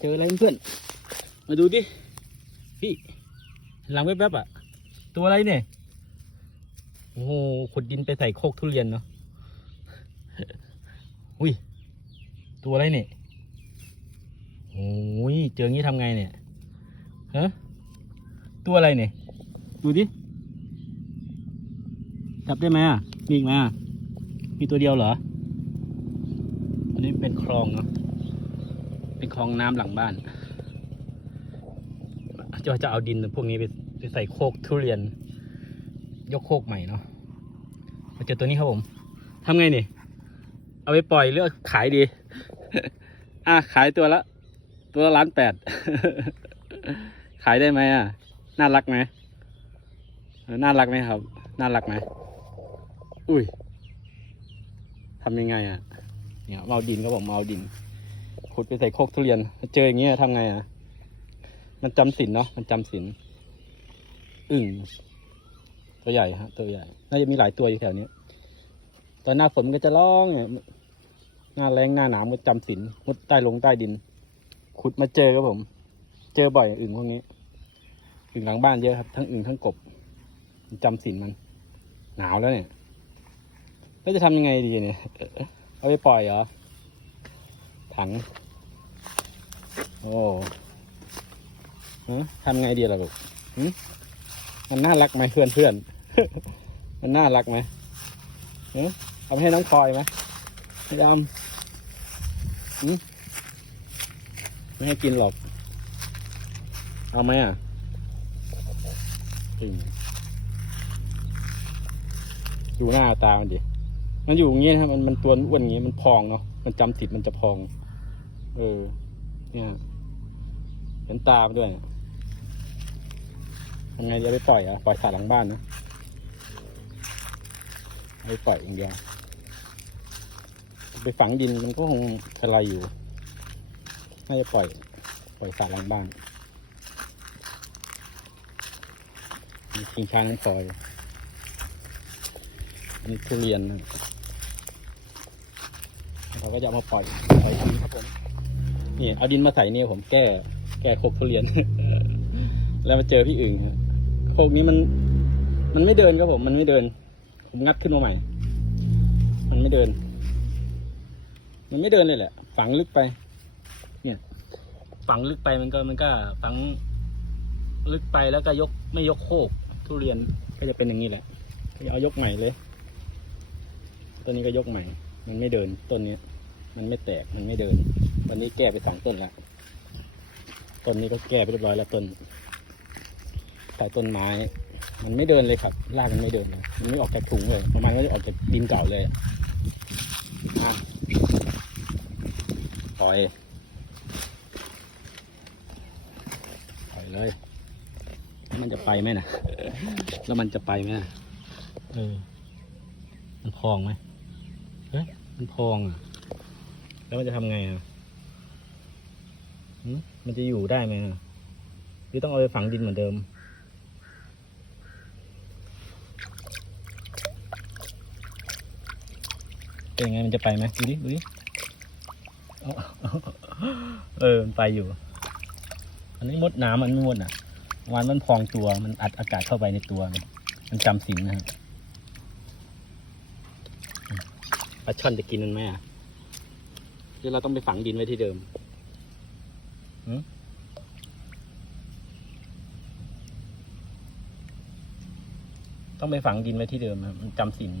เจออะไรเพื่อน มาดูดิพี่หลังแวบๆอะ ตัวอะไรเนี่ย โอ้โหขุดดินไปใส่โคกทุเรียนเนาะอุ้ย ตัวอะไรเนี่ยโอ้ยเจองี้ทำไงเนี่ยฮะตัวอะไรเนี่ย ดูดิ จับได้ไหมอะมีอีกไหมอะมีตัวเดียวเหรอ อันนี้เป็นคลองเนาะ เป็นคลองน้ำหลังบ้านจะจะเอาดินพวกนี้ไปไปใส่โคกทุเรียน ยกโคกใหม่เนาะมาเจอตัวนี้ครับผมทำไงนี่ เอาไปปล่อยหรือขายดี อะขายตัวละ ตัวละล้านแปด ขายได้ไหมอะ น่ารักไหมน่ารักไหมครับ น่ารักไหมอุ้ยทำยังไงอะ เนี่ยเอาดินก็บอกมเอาดิน ขุดไปใส่โคกทุเรียน เจออย่างเงี้ยทำไงอะ มันจำศีลเนาะ มันจำศีลอึ่งตัวใหญ่ฮะ ตัวใหญ่ น่าจะมีหลายตัวอยู่แถวนี้ ตอนหน้าฝนมันก็จะร้องเนี่ยหน้าแรงหน้าหนาวมันจำศีลมุดใต้ลงใต้ดิน ขุดมาเจอครับผม เจอบ่อยอึ่งพวกนี้ อึ่งหลังบ้านเยอะครับ ทั้งอึ่งทั้งกบมันจำศีลมัน หนาวแล้วเนี่ยแล้วจะทำยังไงดีเนี่ย เอาไปปล่อยเหรอ ถัง โอ้ทำไงดีล่ะลูกมันน่ารักไหมเพื่อนเพื่อนมันน่ารักไหมหึเอาไปให้น้องพลอยไหมไม่ดำไม่ให้กินหรอก เอาไหมอะจริงดูหน้าตามันดิ มันอยู่อย่างงี้นะครับมันมันตัวอ้วนอย่างงี้มันพองเนาะ มันจำติดมันจะพอง เออ เนี่ยเห็นตามด้วยทำไงจะไปปล่อยอะ ปล่อยสัตว์หลังบ้านนะไปปล่อยอย่างเดียวไปฝังดินมันก็คงอะไรอยู่ น่าจะปล่อย ปล่อยสัตว์หลังบ้านมีกิงช้างน้ำพลอยอันนี้ทุเรียนนะเราก็จะเอามาปล่อยปล่อยดินครับผม นี่เอาดินมาใส่เนี่ยผมแก้ แก้โคกทุเรียน แล้วมาเจอพี่อึ่งครับโคกนี้มัน มันไม่เดินครับผม มันไม่เดิน ผมงัดขึ้นมาใหม่ มันไม่เดิน มันไม่เดินเลยแหละ ฝังลึกไป เนี่ย ฝังลึกไปมันก็มันก็ ฝังลึกไปแล้วก็ยกไม่ยกโคกทุเรียนก็จะเป็นอย่างนี้แหละก็เอายกใหม่เลยต้นนี้ก็ยกใหม่ มันไม่เดินต้นนี้ มันไม่แตกมันไม่เดิน วันนี้แก้ไปสองต้นแล้วต้นนี้ก็แก้ไปเรียบร้อยแล้วต้นแต่ต้นไม้ มันไม่เดินเลยครับรากมันไม่เดินเลยมันไม่ออกจากถุงเลยประมาณก็จะออกจากดินเก่าเลยอะปล่อยปล่อยเลย มันจะไปไหมนะแล้วมันจะไปไหมนะเออมันพองไหมเฮ้ยมันพองอะ แล้วมันจะทำไงอะ มันจะอยู่ได้ไหมอะหรือต้องเอาไปฝังดินเหมือนเดิม เป็นยังไงมันจะไปไหมดูดิดูดิเออมันไปอยู่ อันนี้มดน้ำมันไม่มดอะวันมันพองตัว มันอัดอากาศเข้าไปในตัว มันจำสินนะครับปลาช่อนจะกินมันไหมอะหรือเราต้องไปฝังดินไว้ที่เดิม ต้องไปฝังดินไว้ที่เดิมครับมันจำศีล